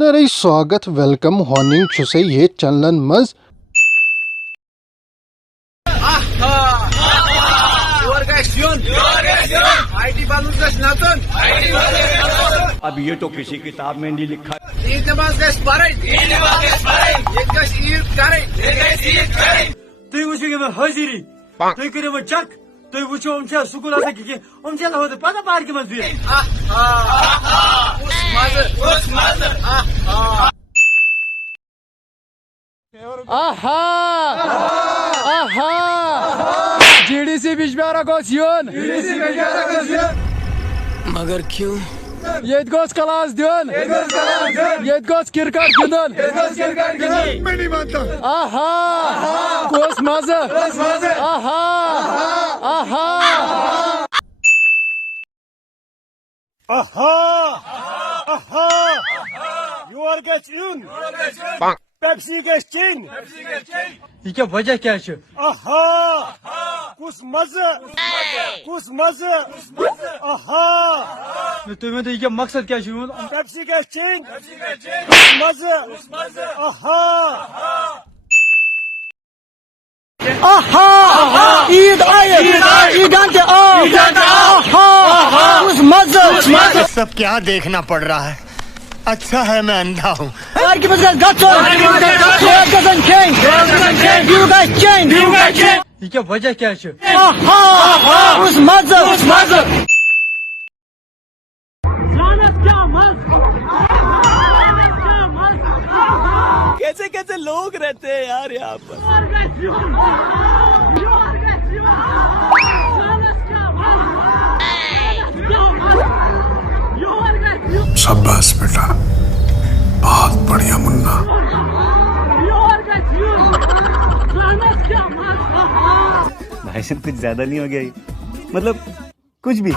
नरे स्वागत welcome horning छुसे ये चलन मज अब ये तो किसी किताब में नहीं लिखा। तुम वुचो यह हाजिरी तुम करो वो चेक तुम वुचो सुकूल पता पार्क मज GDC बिजबारा गोस योन मगर क्यों ये गोस क्लास दियोन ये गोस क्रिकेट गिंदन मैं नहीं मानता। आहा गोस मजा आहा आहा You are getting Pepsi getting ये क्या वजह क्या है aha kus mazı aha तुम्हें तो ये क्या मकसद क्या है Pepsi getting kus mazı aha Eid आए ईदांते उस मजा सब क्या देखना पड़ रहा है। अच्छा है मैं अंधा हूँ। ये क्या वजह क्या है उस मजा कैसे कैसे लोग रहते हैं यार यहाँ पर। शाबाश बेटा, बहुत बढ़िया मुन्ना। भाई साहब कुछ ज्यादा नहीं हो गया ये? मतलब कुछ भी